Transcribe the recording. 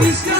Krishna.